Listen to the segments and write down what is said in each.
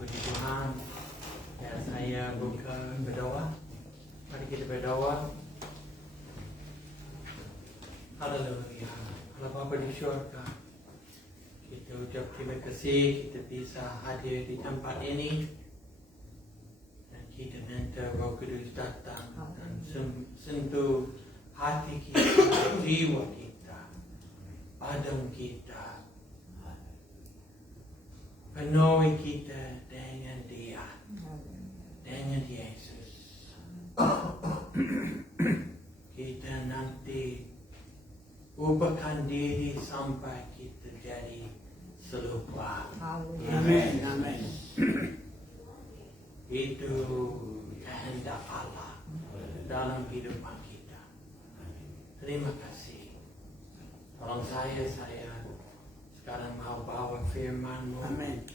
Puji Tuhan. Ya, saya buka berdoa. Mari kita berdoa. Haleluya. Allah Bapa di syurga, kita ucap terima kasih kita bisa hadir di tempat ini. Dan kita minta Roh Kudus datang dan sentuh hati kita, jiwa kita, badan kita. Penuhi kita dengan Dia, dengan Yesus. Kita nanti ubahkan diri sampai kita jadi serupa. Amin. Amin. Itu kehendak Allah dalam kehidupan kita. Terima kasih. Tolong saya sekarang mau bawa firman-Mu Amin.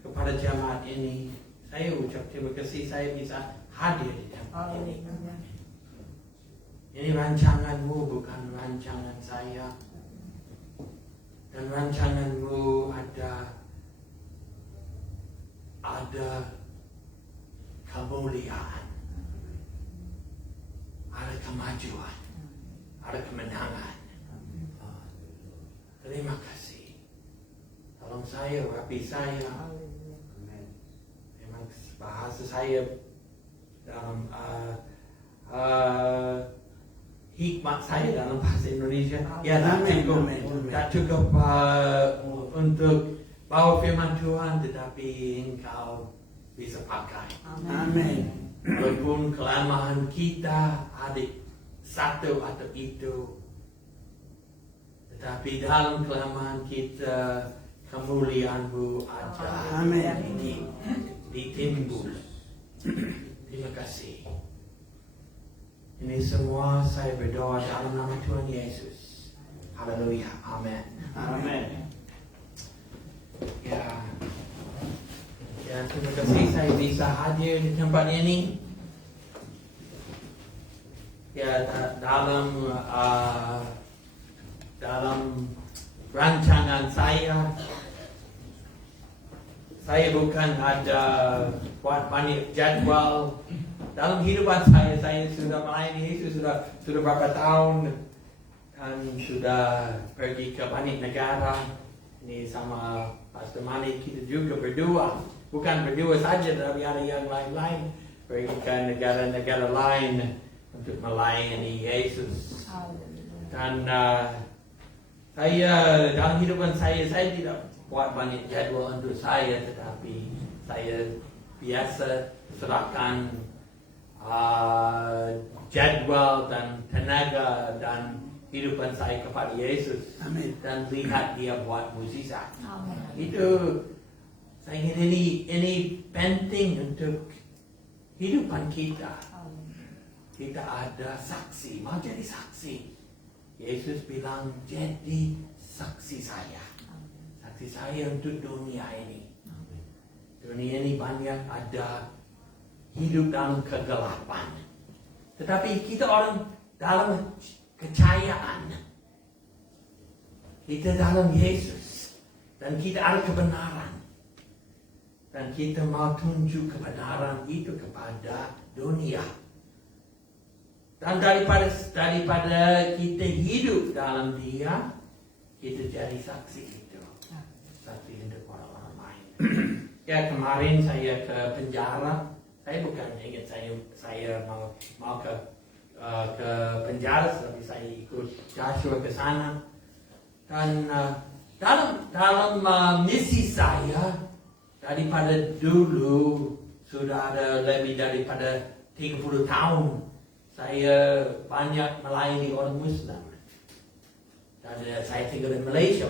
kepada jemaat ini. Saya ucap terima kasih saya bisa hadir di tempat ini. Ini rancangan-Mu bukan rancangan saya. Dan rancangan-Mu ada kemuliaan, ada kemajuan, ada kemenangan. Terima kasih. Tolong saya, rapi saya. Memang bahasa saya dalam hikmat saya dalam bahasa Indonesia ya tak cukup untuk bawa firman Tuhan, tetapi engkau bisa pakai. Amin. Walaupun kelemahan kita ada satu atau itu, tetapi dalam kelemahan kita kemuliaan-Mu ada. Amin. Ditimbul. Terima kasih. Ini semua saya berdoa dalam nama Tuhan Yesus. Haleluya. Amin. Amin. Ya, terima kasih saya bisa hadir di tempat ini. Ya, dalam rancangan saya bukan ada buat banyak jadwal. Dalam kehidupan saya sudah melayani Yesus sudah berapa tahun dan sudah pergi ke banyak negara. Ini sama Pastor Mani kita juga berdua, bukan berdua saja, tapi ada yang lain-lain pergi ke negara-negara lain untuk melayani Yesus. Dan saya dalam kehidupan saya tidak buat banyak jadwal untuk saya, tetapi saya biasa serahkan jadwal dan tenaga dan kehidupan saya kepada Yesus. Amin. Dan lihat Dia buat mukjizat. Itu saya ingin ini penting untuk kehidupan kita. Kita ada saksi, mau jadi saksi. Yesus bilang jadi saksi saya. Saksi saya untuk dunia ini. Dunia ini banyak ada hidup dalam kegelapan. Tetapi kita orang dalam kecayaan. Kita dalam Yesus. Dan kita ada kebenaran. Dan kita mau tunjuk kebenaran itu kepada dunia. Dan daripada kita hidup dalam Dia, kita jadi saksi itu. Saksi untuk orang lain. Ya, kemarin saya ke penjara. Saya bukan ingat saya mau ke penjara, tapi saya ikut Joshua ke sana. Dan dalam misi saya daripada dulu sudah ada lebih daripada 30 tahun saya banyak melayani orang Muslim. Dan saya tinggal di Malaysia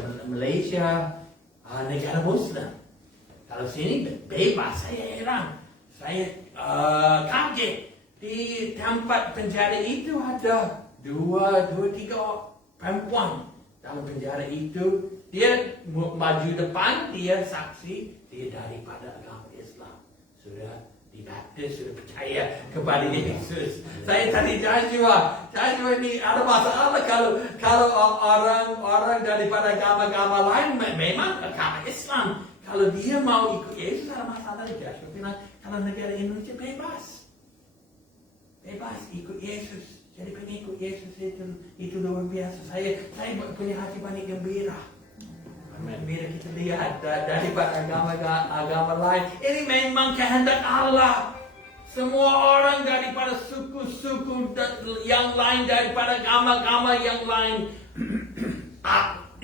negara Muslim. Kalau sini bebas, saya heran. Saya kaget di tempat penjara itu ada dua tiga perempuan dalam penjara itu. Dia maju depan, dia saksi, dia daripada agama Islam, sudah dibaptis, sudah percaya kepada Yesus. Saya tadi Joshua ini ada masalah kalau orang daripada agama lain memang agama Islam. Kalau dia mau ikut Yesus, ada masalah dia. Bilang, kalau negara Indonesia bebas. Bebas ikut Yesus. Jadi pengikut Yesus itu luar biasa. Saya punya hati banyak gembira. Bila kita lihat daripada agama lain, ini memang kehendak Allah. Semua orang daripada suku-suku yang lain, daripada agama-agama yang lain,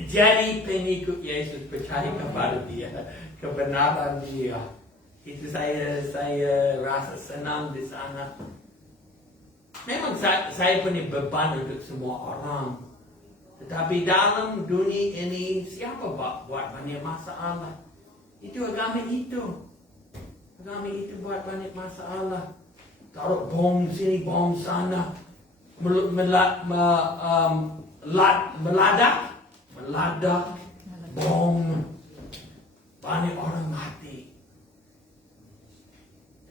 jadi pengikut Yesus, percaya kepada Dia, kebenaran Dia. Itu saya rasa senang di sana. Memang saya punya beban untuk semua orang. Tetapi dalam dunia ini, siapa buat banyak masalah? Itu agama itu. Agama itu buat banyak masalah. Taruh bom sini, bom sana. Meladak. Bom. Banyak orang mati.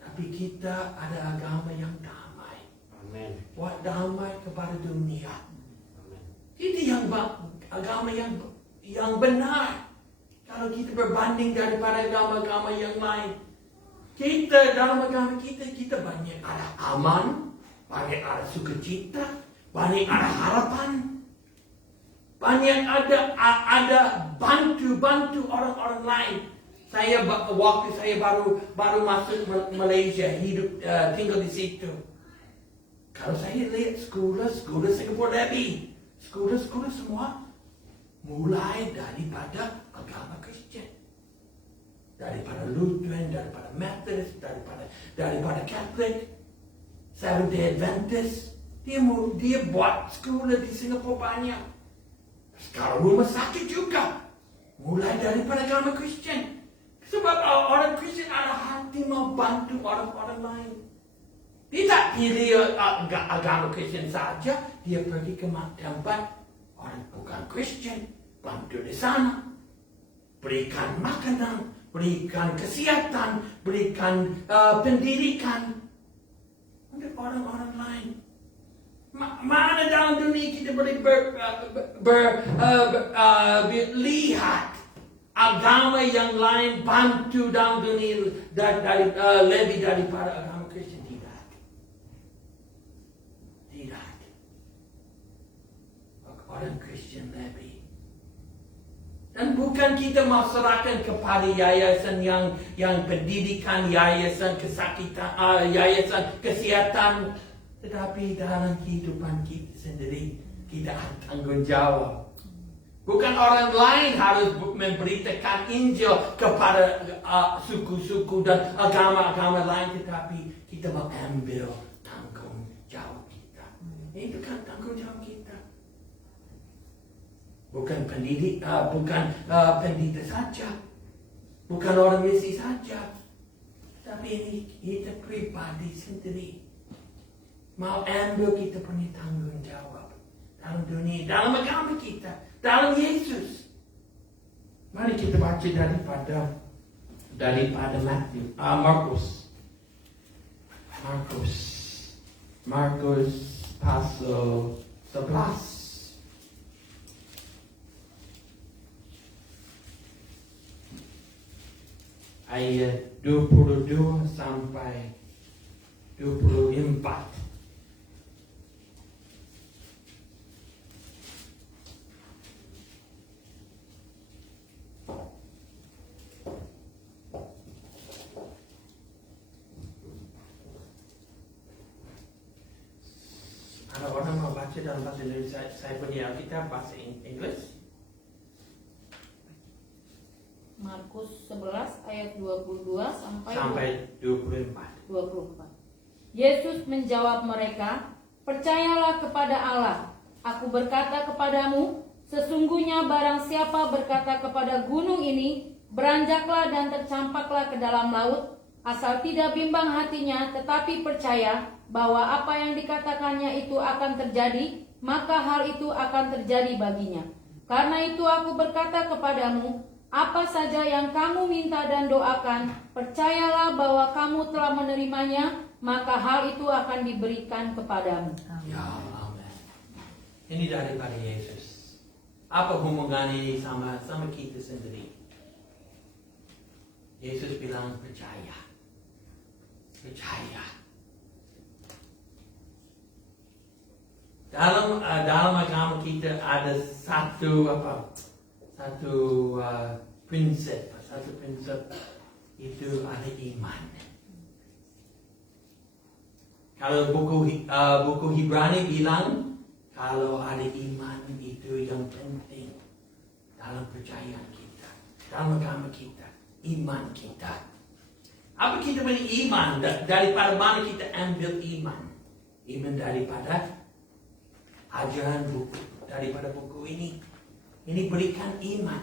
Tapi kita ada agama yang damai. Amen. Buat damai kepada dunia. Ini yang agama yang benar. Kalau kita berbanding daripada agama-agama yang lain, kita dalam agama kita banyak ada aman, banyak ada sukacita, banyak ada harapan, banyak ada bantu orang-orang lain. Waktu saya baru masuk Malaysia, hidup tinggal di situ. Kalau saya lihat sekolah Singapura lebih. Sekolah semua mulai daripada agama Kristen, daripada Lutheran, daripada Methodist, daripada Catholic, Seventh Day Adventist. Dia buat sekolah di Singapura banyak. Sekarang rumah sakit juga mulai daripada agama Kristen. Sebab orang Kristen ada hati mau bantu orang-orang lain. Dia tak pilih agama Kristen saja. Dia pergi ke tempat orang bukan Kristen, bantu di sana, berikan makanan, berikan kesihatan, berikan pendidikan untuk orang-orang lain. Mana dalam dunia kita boleh lihat agama yang lain bantu dalam dunia lebih daripada agama Kristen? Orang Kristen lebih. Dan bukan kita mau serahkan kepada yayasan yang pendidikan, yayasan kesakitan, yayasan kesihatan, tetapi dalam kehidupan kita sendiri kita ada tanggung jawab. Bukan orang lain harus memberitakan Injil kepada suku-suku dan agama-agama lain, tetapi kita mau ambil tanggung jawab kita. Itu kan tanggung jawab kita. Bukan pendeta saja, bukan orang misi saja, tapi ini kita pribadi sendiri mau ambil kita punya tanggung jawab dalam dunia, dalam agama kita, dalam Yesus. Mari kita baca daripada Markus pasal 11. Ayat 22 sampai 24. Ada orang mau baca dalam bahasa Indonesia, saya punya Alkitab bahasa Inggris. Markus 11 ayat 22 sampai 24. Yesus menjawab mereka, "Percayalah kepada Allah. Aku berkata kepadamu, sesungguhnya barang siapa berkata kepada gunung ini, beranjaklah dan tercampaklah ke dalam laut, asal tidak bimbang hatinya, tetapi percaya bahwa apa yang dikatakannya itu akan terjadi, maka hal itu akan terjadi baginya. Karena itu aku berkata kepadamu, apa saja yang kamu minta dan doakan, percayalah bahwa kamu telah menerimanya, maka hal itu akan diberikan kepadamu." Ya, amin. Ini daripada Yesus. Apa hubungan ini sama kita sendiri? Yesus bilang percaya. Percaya. Dalam agama kita ada satu prinsip itu ada iman. Kalau buku Ibrani bilang kalau ada iman itu yang penting dalam percayaan kita, dalam agama kita, iman kita. Apa kita punya iman? Daripada mana kita ambil iman? Iman daripada ajaran buku, daripada buku ini. Ini berikan iman.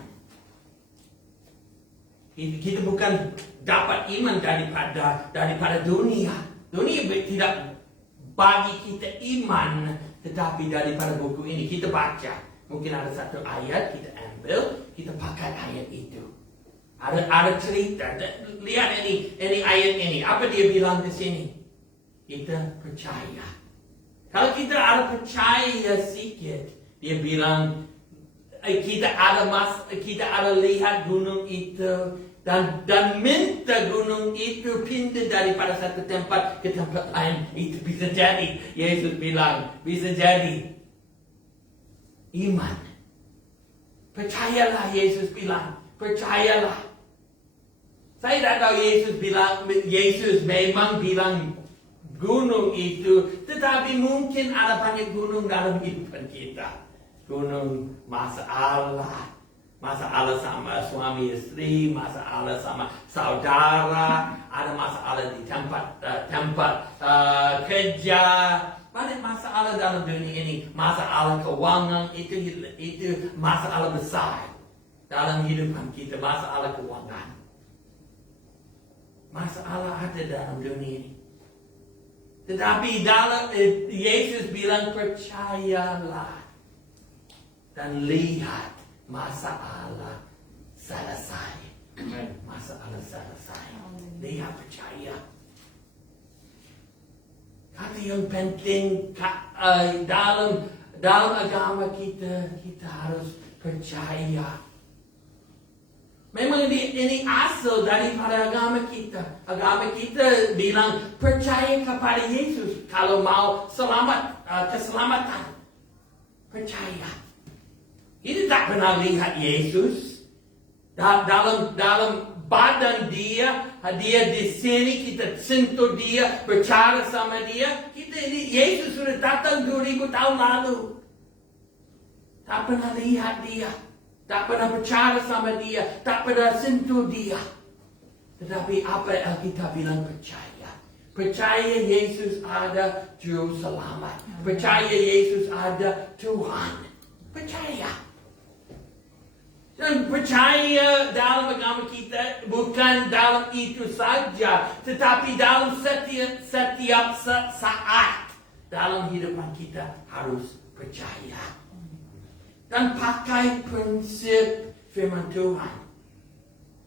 Kita bukan dapat iman daripada dunia. Dunia tidak bagi kita iman, tetapi daripada buku ini kita baca. Mungkin ada satu ayat kita ambil, kita pakai ayat itu. Ada cerita. Lihat ini ayat ini. Apa dia bilang di sini? Kita percaya. Kalau kita ada percaya sedikit, dia bilang kita ada lihat gunung itu dan minta gunung itu pindah daripada satu tempat ke tempat lain. Itu bisa jadi. Yesus bilang bisa jadi. Iman. Percayalah, Yesus bilang. Percayalah. Saya tidak tahu Yesus memang bilang gunung itu, tetapi mungkin ada banyak gunung dalam kehidupan kita. Gunung masalah sama suami istri, masalah sama saudara, ada masalah di tempat kerja, banyak masalah dalam dunia ini. Masalah keuangan itu masalah besar dalam kehidupan kita, masalah keuangan. Masalah ada dalam dunia ini. Tetapi dalam Yesus bilang percayalah dan lihat masalah selesai. Masalah selesai. Lihat, percaya. Kata yang penting dalam agama kita harus percaya. Memang ini asal daripada agama kita. Agama kita bilang percaya kepada Yesus kalau mau keselamatan. Percaya. Kita tak pernah lihat Yesus dalam badan dia di sini, kita sentuh dia, berbicara sama dia. Yesus sudah datang 2000 tahun lalu. Tak pernah lihat dia. Tak pernah berbicara sama dia, tak pernah sentuh dia. Tetapi apa Alkitab bilang percaya. Percaya Yesus ada Juru Selamat. Percaya Yesus ada Tuhan. Percaya. Dan percaya dalam agama kita bukan dalam itu saja, tetapi dalam setiap saat dalam hidupan kita harus percaya. Dan pakai prinsip firman Tuhan.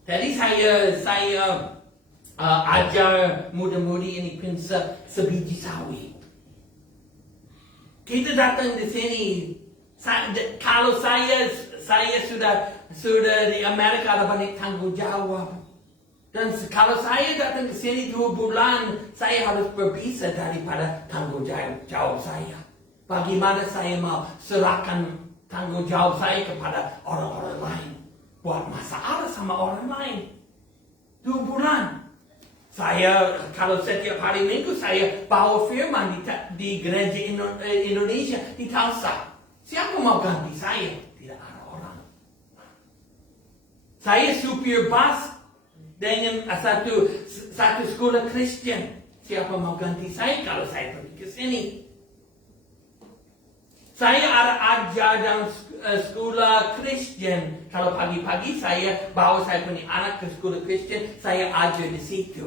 Jadi saya ajar muda-mudi ini prinsip sebiji sawi. Kita datang di sini. Kalau saya sudah di Amerika ada banyak tanggung jawab. Dan kalau saya datang ke sini 2 bulan, saya harus berpisah daripada tanggung jawab saya. Bagaimana saya mau serahkan tanggung jawab saya kepada orang-orang lain. Buat masalah sama orang lain. 2 bulan. Kalau setiap hari Minggu saya bawa firman di gereja Indonesia di Tulsa. Siapa mau ganti saya? Tidak ada orang. Saya supir bus dengan satu sekolah Kristen. Siapa mau ganti saya kalau saya pergi ke sini? Saya ada ajar dalam sekolah Kristen. Kalau pagi-pagi saya bawa saya punya anak ke sekolah Kristen, saya ajar di situ.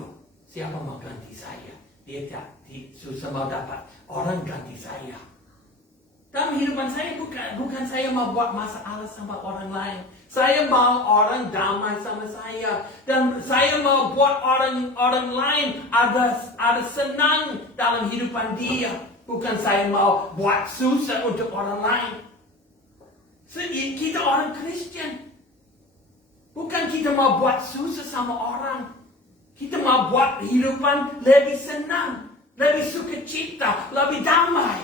Siapa mau ganti saya? Dia tak susah mau dapat orang ganti saya. Dalam kehidupan saya bukan saya mau buat masalah sama orang lain. Saya mau orang damai sama saya. Dan saya mau buat orang lain ada senang dalam kehidupan dia. Bukan saya mau buat susah untuk orang lain. Kita orang Kristen. Bukan kita mau buat susah sama orang. Kita mau buat kehidupan lebih senang, lebih sukacita, lebih damai.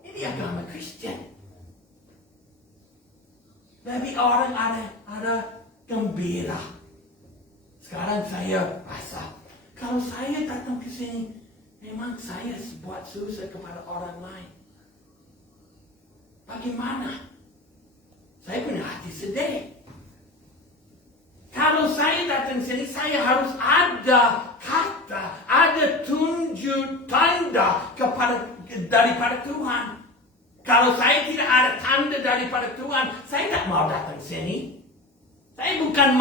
Ini agama Kristen. Lebih orang ada gembira. Sekarang saya rasa, kalau saya datang ke sini, memang saya buat susah kepada orang lain. Bagaimana? Saya punya hati sedih. Kalau saya datang sini, saya harus ada kata, ada tunjuk tanda daripada Tuhan. Kalau saya tidak ada tanda daripada Tuhan, saya tidak mau datang sini. Saya bukan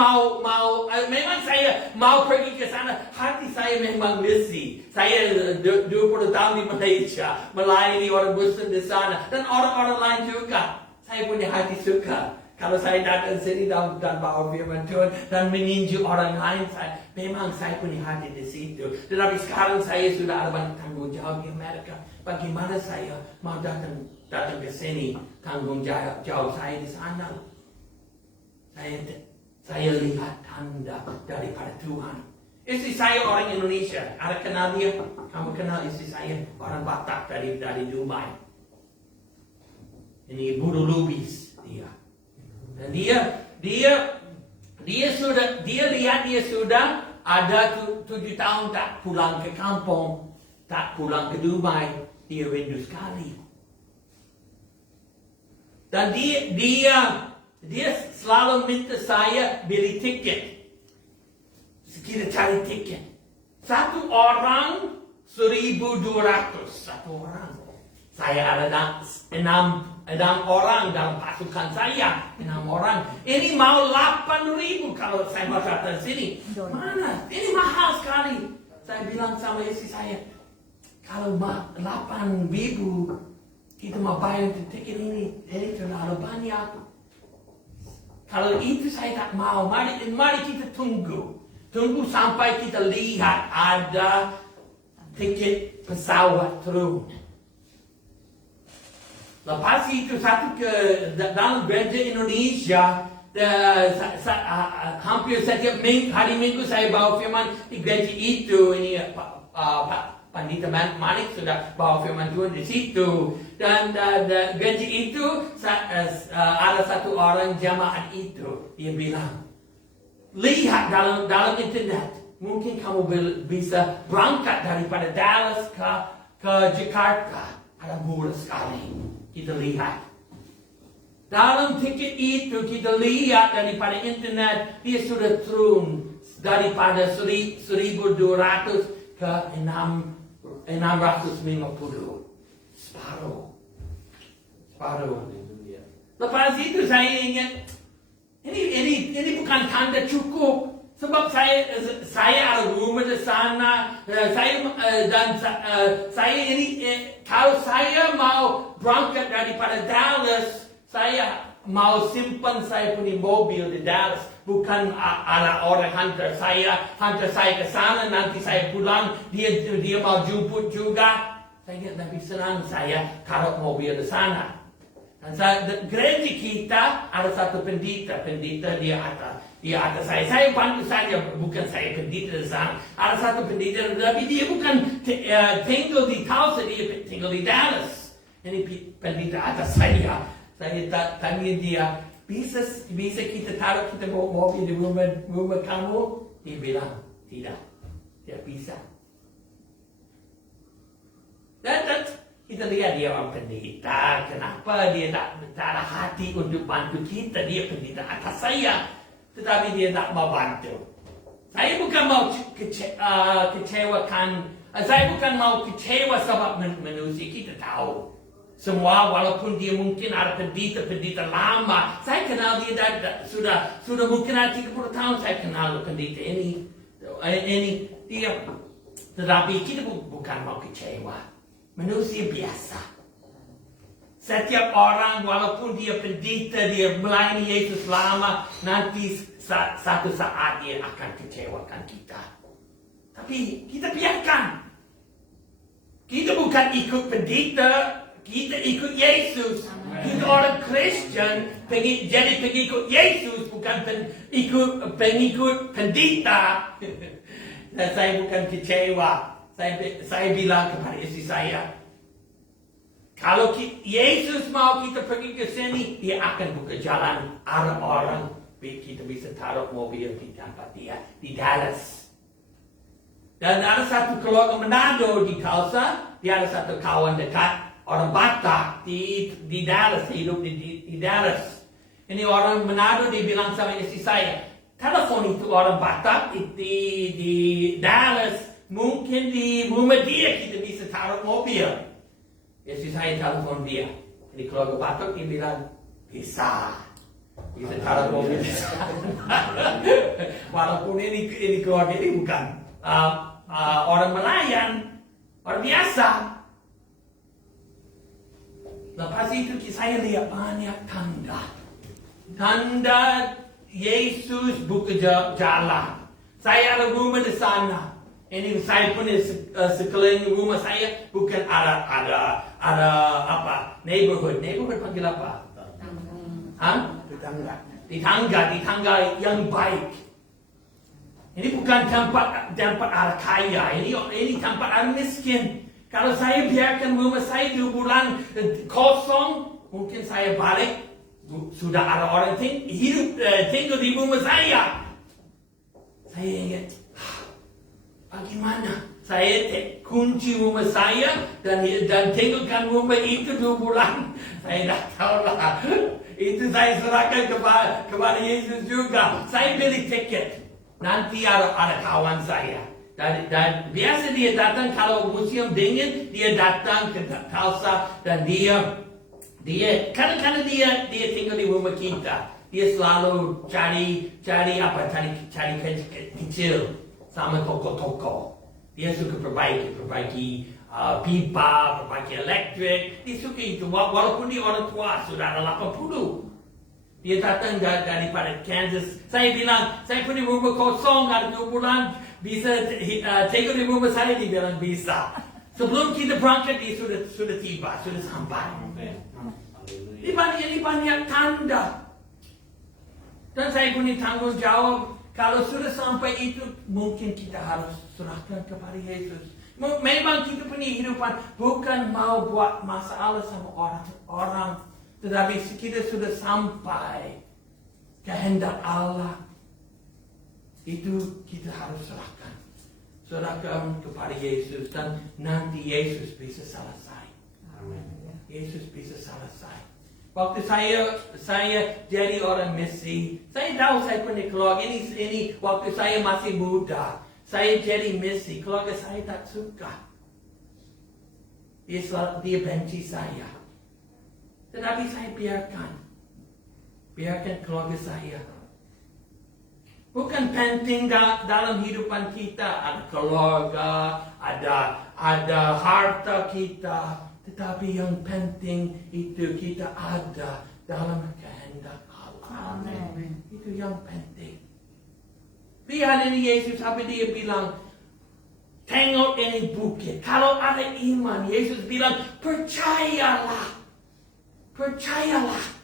memang saya mau pergi ke sana. Hati saya memang misi. Saya 20 tahun di Malaysia, melayani orang Muslim di sana, dan orang-orang lain juga. Saya punya hati suka. Kalau saya datang sini dan bawa firman Tuhan dan meninju orang lain, memang saya punya hati di situ. Tetapi sekarang saya sudah ada banyak tanggung jawab di Amerika. Bagaimana saya mau datang ke sini, tanggung jawab saya di sana. Saya lihat tanda daripada Tuhan. Istri saya orang Indonesia. Ada kenal dia? Kamu kenal istri saya? Orang Batak dari Dubai. Ini Buru Lubis dia. Dan dia sudah ada 7 tahun tak pulang ke kampung, tak pulang ke Dubai. Dia rindu sekali. Dan dia selalu minta saya beli tiket. Kita cari tiket. Satu orang 1.200 satu orang. Saya ada 6 orang dalam pasukan saya. 6 orang. Ini mau 8.000 kalau saya mau datang sini. Mana? Ini mahal sekali. Saya bilang sama istri saya, kalau 8.000 kita mau bayar tiket ini terlalu banyak. Kalau itu saya tak mau. Mari kita tunggu. Tunggu sampai kita lihat ada tiket pesawat turun. Lepas itu dalam gereja Indonesia, hampir setiap hari Minggu saya bawa firman di gereja itu. Ini Pandita Manik sudah bawa firman Tuhan di situ. Dan gereja itu ada satu orang jamaat itu. Dia bilang, lihat dalam internet. Mungkin kamu bisa berangkat daripada Dallas ke Jakarta. Ada murah sekali. Kita lihat. Dalam tiket itu kita lihat daripada internet. Dia sudah turun daripada 1.200 ke 650. Separuh. Lepas itu saya ingat, ini bukan tanda cukup. Sebab saya ada rumah di sana. Kalau saya mau berangkat daripada Dallas, saya mau simpan saya punya mobil di Dallas. Bukan ada orang hantar saya ke sana, nanti saya pulang, dia mau jemput juga. Saya lebih senang saya taruh mobil di sana. Dan gereja kita ada satu pendeta dia atas saya bantu saja, bukan saya pendeta di sana. Ada satu pendeta, tapi dia bukan tinggal di Tulsa, dia tinggal di Dallas. Ini pendeta atas saya tanya dia, bisa kita taruh kita mobil di rumah kamu? Dia bilang, tidak bisa. Dan kita lihat dia orang pendeta, kenapa dia tak ada hati untuk bantu kita? Dia pendeta atas saya, tetapi dia tak mau bantu. Saya bukan mau kecewakan, saya bukan mau kecewa sebab manusia. Kita tahu semua, walaupun dia mungkin ada pendeta lama. Saya kenal dia sudah mungkin ada 30 tahun saya kenal pendeta ini dia. Tetapi kita bukan mau kecewa. Manusia biasa. Setiap orang, walaupun dia pendeta, dia melayani Yesus lama, nanti satu saat dia akan kecewakan kita. Tapi kita biarkan. Kita bukan ikut pendeta kita ikut Yesus. Kita orang Kristen jadi pengikut Yesus, bukan pengikut pendeta. Dan saya bukan kecewa. Saya bilang kepada istri saya, kalau Yesus mau kita pergi ke sini, dia akan buka jalan arah orang. Kita bisa taruh mobil di tempat dia di Dallas. Dan ada satu keluarga Manado di Tulsa, dia ada satu kawan dekat orang Batak di Dallas, hidup di Dallas. Ini orang Manado, dia bilang sama istri saya, telepon itu orang Batak di Dallas, mungkin di rumah dia kita bisa taruh mobil. Istri saya telepon dia, ini keluarga Batak, dia bilang, bisa taruh mobil di sana. Walaupun ini keluarga ini bukan orang Melayan, orang biasa. Lepas itu saya lihat banyak tanda Yesus buka jalan. Saya ada rumah di sana. Ini saya punya sekeliling rumah saya bukan ada apa neighborhood panggil apa? Di tangga yang baik. Ini bukan tempat orang kaya. Ini tempat orang miskin. Kalau saya biarkan rumah saya 2 bulan kosong, mungkin saya balik, sudah ada orang tinggal di rumah saya. Saya ingat, bagaimana? Saya kunci rumah saya dan tinggalkan rumah itu 2 bulan. Saya tak tahu lah. Itu saya serahkan kepada Yesus juga. Saya beli tiket. Nanti ada kawan saya. Dan biasa dia datang kalau musim dingin, dia datang ke Tulsa dan dia kadang-kadang dia tinggal di rumah kita. Dia selalu cari kecil sama toko-toko. Dia suka perbaiki pipa, perbaiki elektrik. Dia suka itu walaupun dia orang tua sudah ada 80. Dia datang daripada Kansas. Saya bilang, saya punya rumah kosong ada 2 bulan. Bisa tinggal di rumah saya, dia bilang bisa. Sebelum kita berangkat, dia sudah tiba, sudah sampai. Ini banyak tanda. Dan saya punya tanggung jawab. Kalau sudah sampai itu, mungkin kita harus serahkan kepada Yesus. Memang kita punya hidupan bukan mau buat masalah sama orang. Tetapi kita sudah sampai kehendak Allah. Itu kita harus serahkan kepada Yesus dan nanti Yesus bisa selesai. Amin. Yesus bisa selesai. Waktu saya jadi orang misi, saya tahu saya punya keluarga ini waktu saya masih muda, saya jadi misi, keluarga saya tak suka. Dia benci saya. Tetapi saya biarkan keluarga saya. Bukan penting dalam kehidupan kita ada keluarga, ada harta kita, tetapi yang penting itu kita ada dalam kehendak Allah. Amen. Itu yang penting. Lihat ini Yesus apa dia bilang? Tengok ini bukit. Kalau ada iman, Yesus bilang percayalah. Percayalah.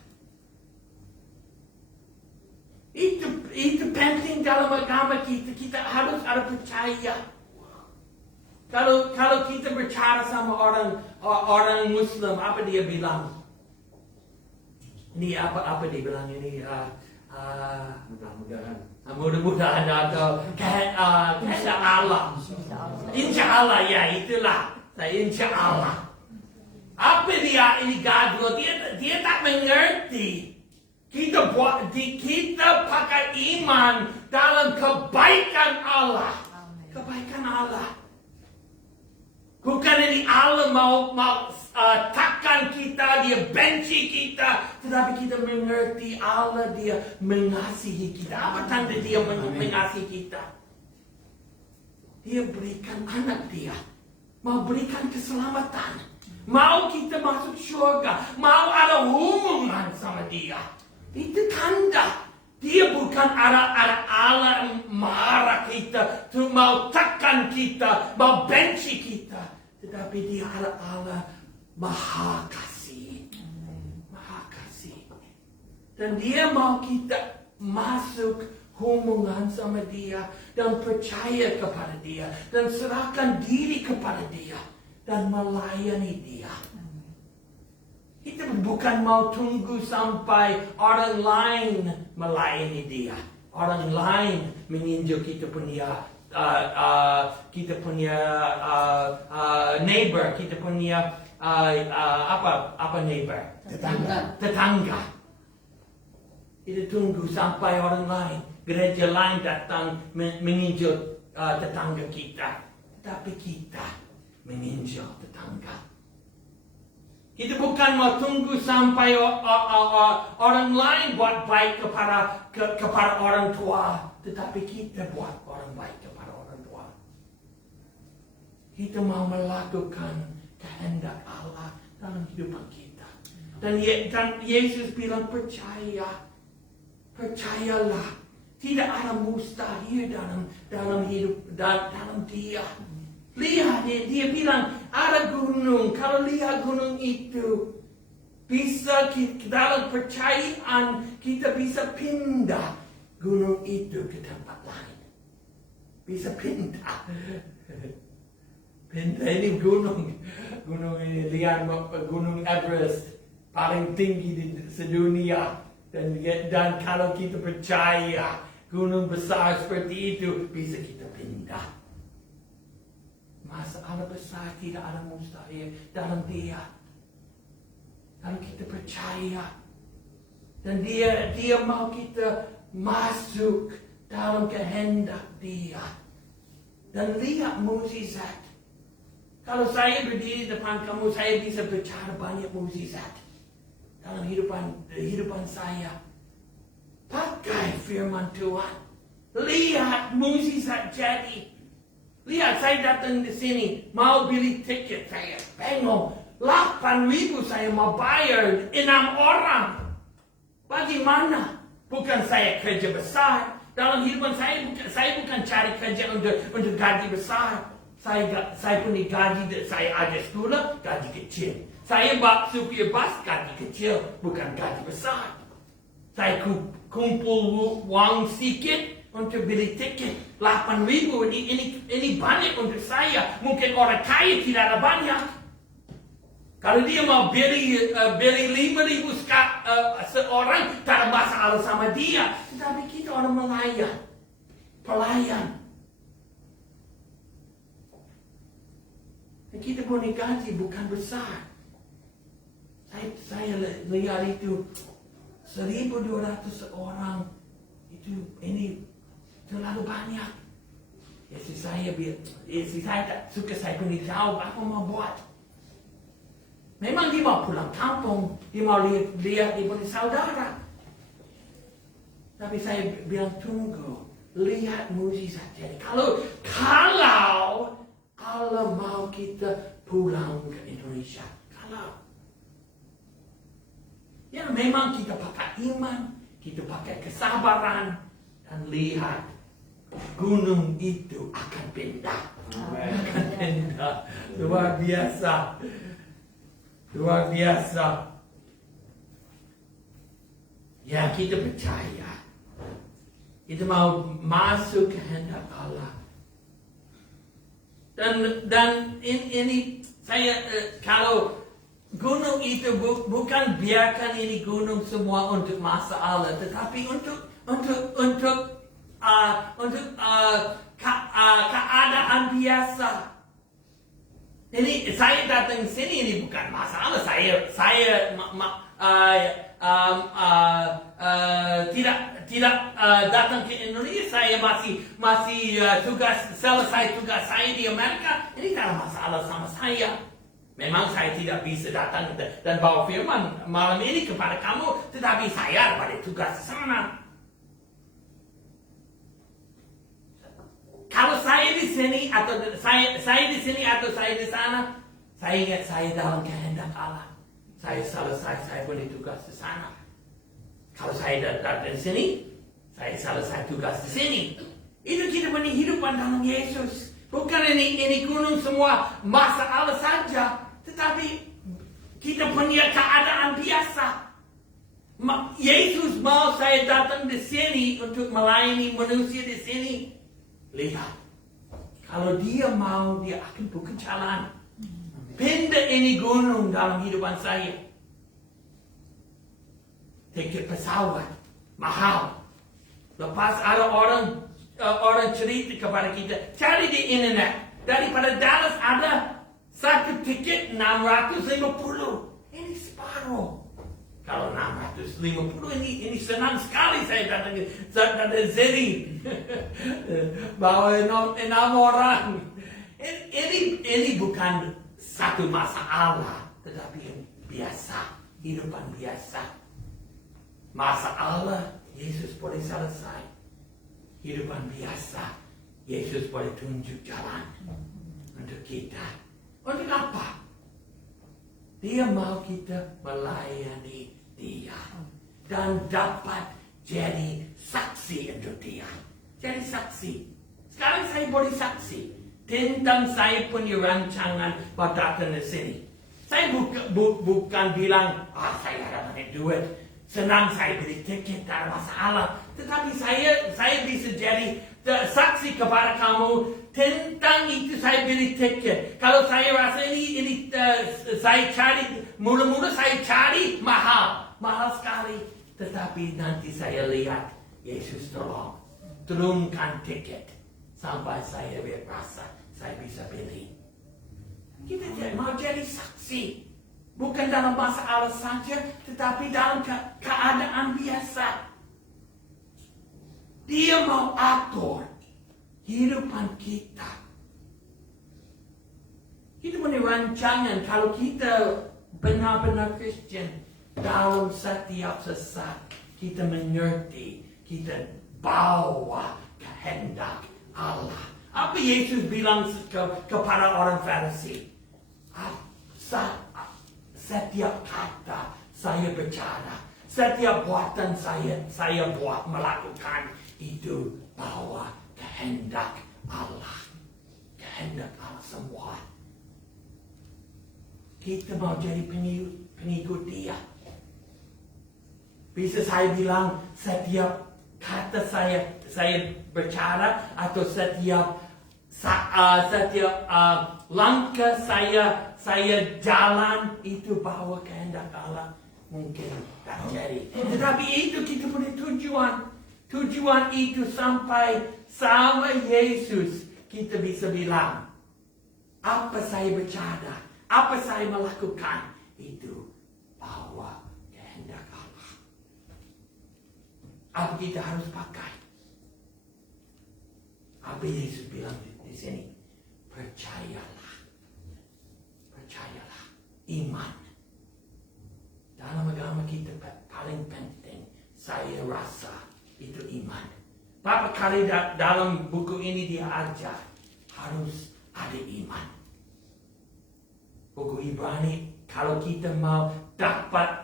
Itu penting dalam agama kita. Kita harus ada percaya. Kalau kita bicara sama orang Muslim, apa dia bilang? Ini apa dia bilang ini? Mudah-mudahan atau insya Allah. Insya Allah ya itulah. Insya Allah. Apa dia ini gaduh? Dia tak mengerti. Kita pakai iman dalam kebaikan Allah. Kebaikan Allah. Bukan ini Allah mau takkan kita, dia benci kita. Tetapi kita mengerti Allah, dia mengasihi kita. Apa tanda dia mengasihi kita? Dia berikan anak dia. Mau berikan keselamatan. Mau kita masuk surga. Mau ada hubungan sama dia. Itu tanda. Dia bukan ada Allah marah kita, mau tekan kita, mau benci kita. Tetapi dia ada Allah maha kasih. Maha kasih. Dan dia mau kita masuk hubungan sama dia dan percaya kepada dia dan serahkan diri kepada dia dan melayani dia. Kita bukan mau tunggu sampai orang lain melayani dia. Orang lain meninjau kita punya neighbor, kita punya apa neighbor? Tetangga. Kita tunggu sampai orang lain, gereja lain datang meninjau tetangga kita. Tapi kita meninjau tetangga. Kita bukan mau tunggu sampai orang lain buat baik kepada orang tua, tetapi kita buat orang baik kepada orang tua. Kita mau melakukan kehendak Allah dalam kehidupan kita. Dan Yesus bilang percayalah, tidak ada mustahil dalam hidup dalam dia. Lihat, dia bilang ada gunung. Kalau lihat gunung itu, bisa dalam percayaan kita bisa pindah gunung itu ke tempat lain. Bisa pindah. Pindah ini gunung ini, lihat gunung Everest paling tinggi di sedunia. Dan kalau kita percaya gunung besar seperti itu, bisa kita pindah. Masalah besar tidak ada mustahil dalam dia. Kalau kita percaya. Dan dia mau kita masuk dalam kehendak dia. Dan lihat mukjizat. Kalau saya berdiri depan kamu, saya bisa bicara banyak mukjizat dalam kehidupan saya. Pakai firman Tuhan. Lihat mukjizat jadi. Lihat, saya datang di sini, mau beli tiket, saya bingung. 8.000 saya mau bayar 6 orang. Bagaimana? Bukan saya kerja besar. Dalam kehidupan saya bukan cari kerja untuk gaji besar. Saya punya gaji, saya ada sekolah, gaji kecil. Saya bak supir bus, gaji kecil, bukan gaji besar. Saya kumpul uang sedikit untuk beli tiket. 8.000 ini banyak untuk saya. Mungkin orang kaya tidak ada banyak. Kalau dia mau beli 5.000 seorang, tak ada masalah sama dia. Tetapi kita orang pelayan. Dan kita punya gaji bukan besar. Saya lihat itu 1.200 seorang. Ini terlalu banyak. Istri saya tak suka saya punya jawab apa mau buat. Memang dia mau pulang kampung, dia mau lihat dia punya saudara. Tapi saya bilang tunggu, lihat mukjizat jadi. Kalau Allah mau kita pulang ke Indonesia, ya memang kita pakai iman, kita pakai kesabaran, dan lihat gunung itu akan pindah. Akan pindah. Luar biasa. Ya, kita percaya. Kita mau masuk ke kehendak Allah. Dan ini saya kalau gunung itu bukan biarkan ini gunung semua untuk masalah, tetapi untuk keadaan biasa. Jadi saya datang sini ini bukan masalah. Saya tidak datang ke Indonesia. Saya masih selesai tugas saya di Amerika. Ini tidak ada masalah sama saya. Memang saya tidak bisa datang dan bawa firman malam ini kepada kamu, tetapi saya ada tugas di sana. Kalau saya di sini atau saya di sini atau saya di sana, saya ingat saya dalam kehendak Allah. Saya selesai saya punya tugas di sana. Kalau saya datang di sini, saya selesai tugas di sini. Itu kita punya hidupan dalam Yesus. Bukan ini gunung semua masalah saja, tetapi Kita punya keadaan biasa. Yesus mau saya datang di sini untuk melayani manusia di sini. Lihat, kalau dia mau, dia akan buka jalan. Pindah ini gunung dalam hidupan saya. Tiket pesawat mahal. Lepas ada orang cerita kepada kita, cari di internet. Daripada Dallas ada satu tiket 650. Ini separuh. Kalau 650 ini senang sekali saya datang ke sini. Bawa 6 orang. Ini bukan satu masalah, tetapi yang biasa, hidupan biasa. Masalah Yesus boleh selesai. Hidupan biasa, Yesus boleh tunjuk jalan untuk kita. Untuk apa? Dia mau kita melayani dia dan dapat jadi saksi untuk dia. Jadi saksi. Sekarang saya boleh saksi tentang saya punya rancangan datang di sini. Saya bukan bilang, saya ada banyak duit, senang saya beli tiket, tak ada masalah. Tetapi saya bisa jadi saksi kepada kamu tentang itu saya beli tiket. Kalau saya rasa ini saya cari, mula-mula saya cari mahal sekali. Tetapi nanti saya lihat Yesus turunkan tiket sampai saya berasa saya bisa beli. Kita mau jadi saksi, bukan dalam masalah saja, tetapi dalam keadaan biasa. Dia mau atur hidupan kita. Kita punya rancangan kalau kita benar-benar Kristen. Dalam setiap saat kita mengerti, kita bawa kehendak Allah. Apa Yesus bilang kepada orang Farisi? Setiap kata saya bicara, setiap buatan saya buat melakukan itu bawa kehendak Allah. Kehendak Allah semua. Kita mau jadi pengikut dia. Bisa saya bilang setiap kata saya bicara atau setiap langkah saya jalan itu bawa kehendak Allah mungkin terjadi. Tetapi itu kita punya tujuan. Tujuan itu sampai sama Yesus kita bisa bilang apa saya bicara, apa saya melakukan itu bawa kehendak Allah. Apa kita harus pakai? Apa Yesus bilang di sini? Percayalah. Percayalah. Iman. Dalam agama kita paling penting saya rasa itu iman. Berapa kali dalam buku ini dia ajar harus ada iman. Buku Ibrani kalau kita mau dapat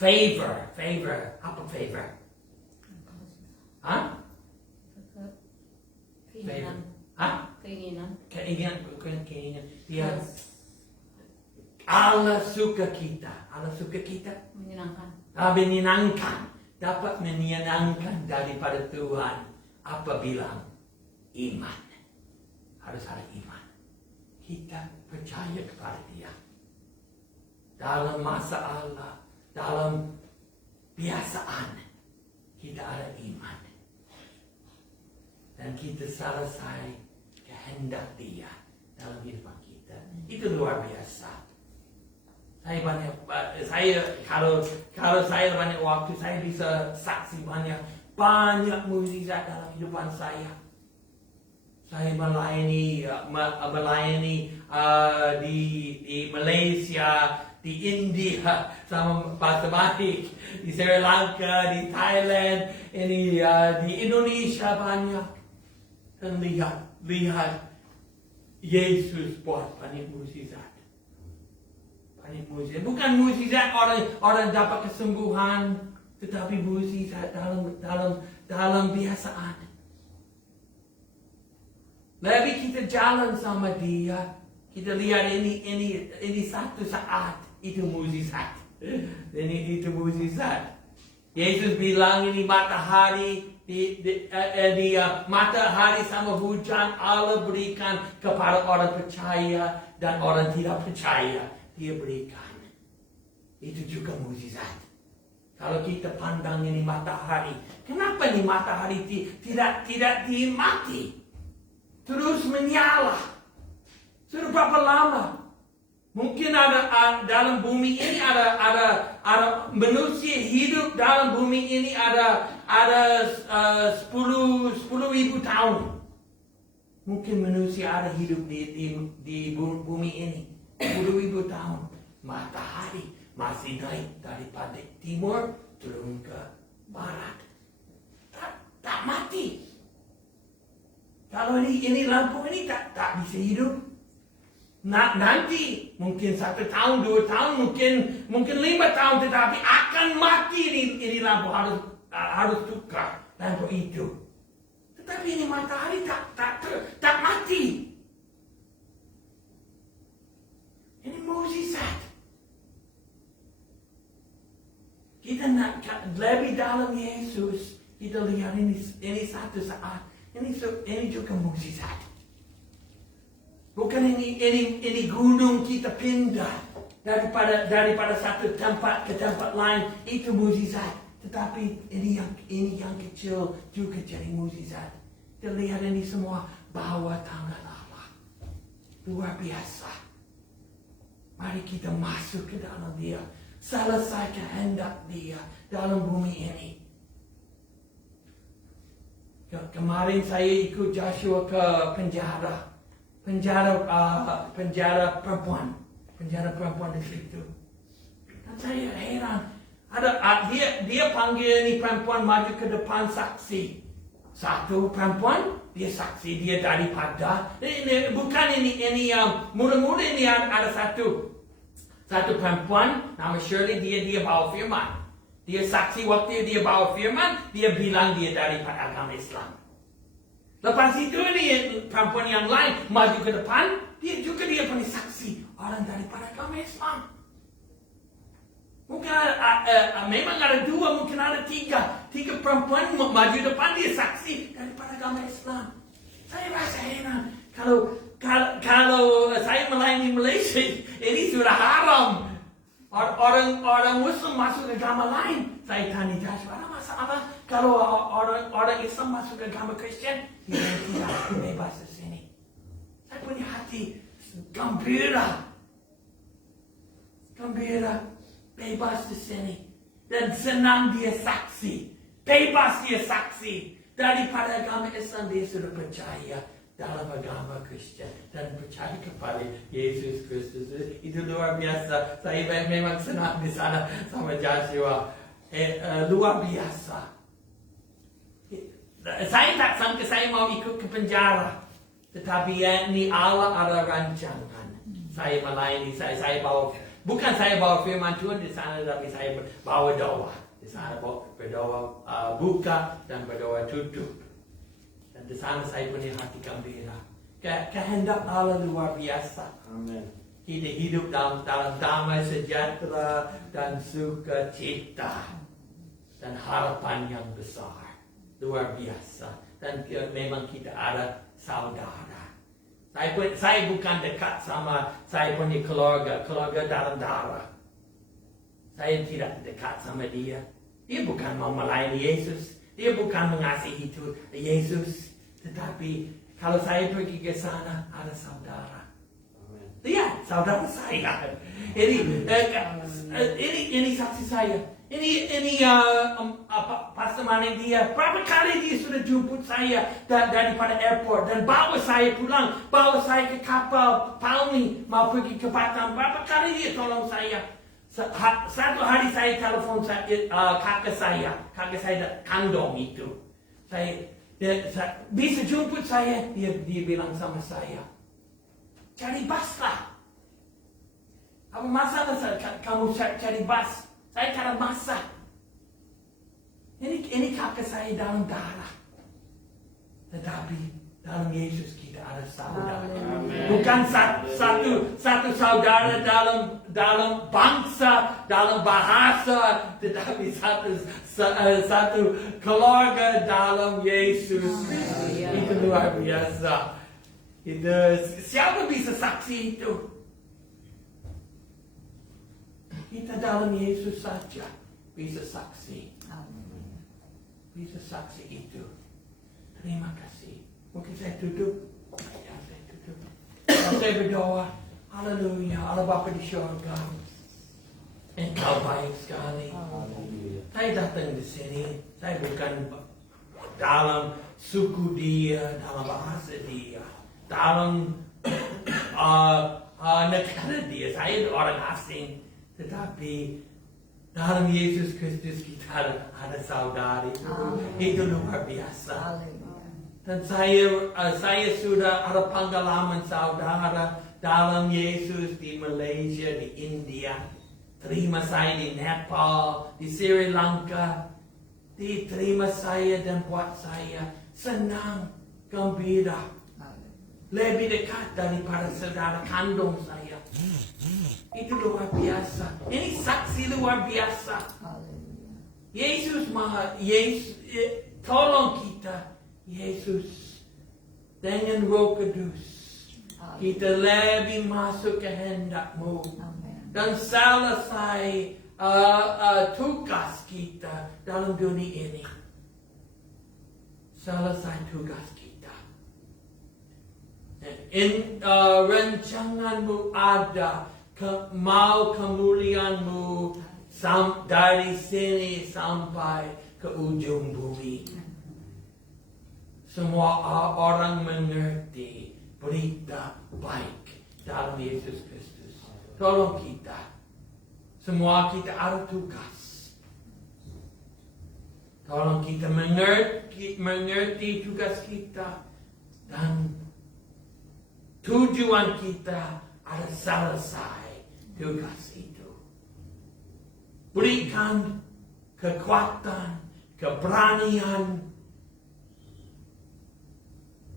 favor. Apa favor? Hah? Keinginan. Hah? Keinginan. Keinginan. Dia Allah suka kita. Allah suka kita. Menyenangkan. Menyenangkan. Dapat menyenangkan daripada Tuhan. Apa bilang? Iman. Harus ada iman. Kita percaya kepada dia. Dalam masalah, dalam biasaan, kita ada iman. Dan kita selesai kehendak dia dalam hidup kita. Itu luar biasa. Kalau saya banyak waktu, saya bisa saksi banyak mukjizat dalam hidupan saya. Saya melayani di Malaysia, di India sama Pastor Malik, di Sri Lanka, di Thailand, di Indonesia banyak. Dan lihat Yesus buat banyak mukjizat. Banyak mukjizat. Bukan mukjizat orang dapat kesembuhan, tetapi mukjizat dalam biasaan. Lebih kita jalan sama dia, Kita lihat ini satu saat itu mukjizat. Itu mukjizat. Yesus bilang ini matahari matahari sama hujan Allah berikan kepada orang percaya dan orang tidak percaya. Dia berikan. Itu juga mukjizat. Kalau kita pandang ini matahari, kenapa ini matahari tidak dimati? Terus menyala. Sudah berapa lama? Mungkin ada dalam bumi ini ada manusia hidup dalam bumi ini ada 10.000 tahun. Mungkin manusia ada hidup di bumi ini 10.000 tahun. Matahari masih naik daripada timur turun ke barat. Tak mati. Kalau ini lampu ini tak bisa hidup. Nanti mungkin 1 tahun, 2 tahun, mungkin 5 tahun, tetapi akan mati ini lampu harus tukar lampu itu. Tetapi ini matahari tak mati. Ini mukjizat. Kita nak lebih dalam Yesus, kita lihat ini satu saat. Ini juga mukjizat. Bukan ini gunung kita pindah daripada satu tempat ke tempat lain, itu mukjizat. Tetapi ini yang kecil juga jadi mukjizat. Kita lihat ini semua bawah tangan Allah. Luar biasa. Mari kita masuk ke dalam Dia. Selesai kehendak Dia dalam bumi ini. Kemarin saya ikut Joshua ke penjara perempuan di situ. Dan saya heran, dia panggil ini perempuan maju ke depan saksi. Satu perempuan, dia saksi, dia daripada bukan ini muda-muda ini ada satu perempuan nama Shirley, dia bawa firman. Dia saksi waktu dia bawa firman, dia bilang dia daripada agama Islam. Lepas itu ini perempuan yang lain maju ke depan, dia punya saksi orang daripada agama Islam. Mungkin memang ada 2, mungkin ada 3 perempuan maju depan, dia saksi daripada agama Islam. Saya rasa heran kalau saya melayani Malaysia, ini sudah haram. Orang Muslim masuk ke agama lain. Saya tanya Joshua, ada masalah kalau orang Islam masuk ke agama Kristen? Dia tidak bebas di sini. Saya punya hati gembira, bebas di sini. Dan senang dia saksi, bebas dia saksi. Daripada agama Islam dia sudah percaya dalam agama Kristen dan percaya kepada Yesus Kristus. Itu luar biasa. Saya memang senang di sana sama Joshua. Luar biasa. Saya tak sangka saya mau ikut ke penjara. Tetapi ini Allah ada rancangan. Saya melayani, saya bawa, bukan saya bawa firman Tuhan di sana, tapi saya bawa doa. Di sana berdoa buka dan berdoa tutup. Dan di sana saya punya hati gembira. Kehendak Allah luar biasa. Amen. Kita hidup dalam damai sejahtera dan sukacita dan harapan yang besar. Luar biasa. Dan memang kita ada saudara. Saya bukan dekat sama saya punya keluarga dalam darah. Saya tidak dekat sama dia. Dia bukan mau melayani Yesus. Dia bukan mengasihi Yesus. Tetapi kalau saya pergi ke sana, ada saudara. Lihat, saudara saya. Ini saksi saya. Ini Pastor Mani dia. Berapa kali dia sudah jemput saya daripada airport dan bawa saya pulang, bawa saya ke kapal Palmi mau pergi ke Batam. Berapa kali dia tolong saya? Satu hari saya telepon kakak saya kandung itu. Dia bisa jemput saya. Dia bilang sama saya, cari bus lah. Apa masalah kamu cari bus? Saya cara masak. Ini kakak saya dalam darah. Tetapi Dalam Yesus kita ada saudara. Amen. Bukan satu saudara dalam bangsa, dalam bahasa, tetapi satu keluarga dalam Yesus. Itu luar biasa. Siapa bisa saksi itu? Kita dalam Yesus saja bisa saksi. Bisa saksi itu. Terima kasih. Mungkin saya tutup. Ya, saya tutup. Saya berdoa. Haleluya. Allah Bapa di surga. Engkau baik sekali. Saya datang di sini. Saya bukan dalam suku dia, dalam bahasa dia, dalam negara dia. Saya orang asing. Tetapi dalam Yesus Kristus kita ada saudari. Itu luar biasa. Dan saya sudah ada pengalaman saudara dalam Yesus di Malaysia, di India. Terima saya di Nepal, di Sri Lanka. Diterima saya dan buat saya senang, gembira. Lebih dekat daripada saudara kandung saya. Itu luar biasa. Ini saksi luar biasa. Yesus tolong kita. Yesus dengan Roh Kudus kita lebih masuk kehendak-Mu dan selesai tugas kita dalam dunia ini. Selesai tugas kita. Rancangan-Mu ada, mau kemuliaan-Mu dari sini sampai ke ujung bumi. Semua orang mengerti berita baik dalam Yesus Kristus. Tolong kita. Semua kita ada tugas. Tolong kita mengerti tugas kita. Dan tujuan kita ada selesai tugas itu. Berikan kekuatan, keberanian,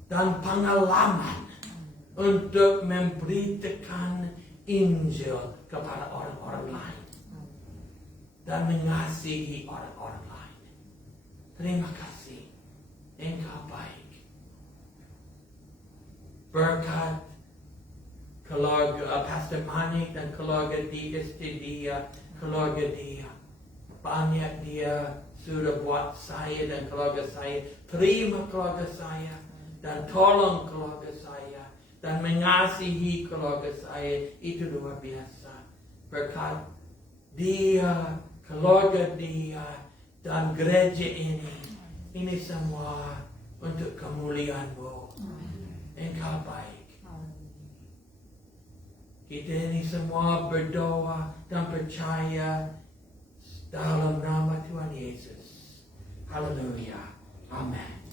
dan pengalaman untuk memberitakan Injil kepada orang-orang lain dan mengasihi orang-orang lain. Terima kasih. Engkau baik. Berkat keluarga Pastor Manik dan keluarga dia, istri dia, keluarga dia. Banyak dia sudah buat saya dan keluarga saya. Terima keluarga saya. Dan tolong keluarga saya. Dan mengasihi keluarga saya. Itu luar biasa. Berkat dia, keluarga dia, dan gereja ini. Ini semua untuk kemuliaan-Mu. Engkau baik. Kita ini semua berdoa dan percaya dalam nama Tuhan Yesus. Haleluya. Amin.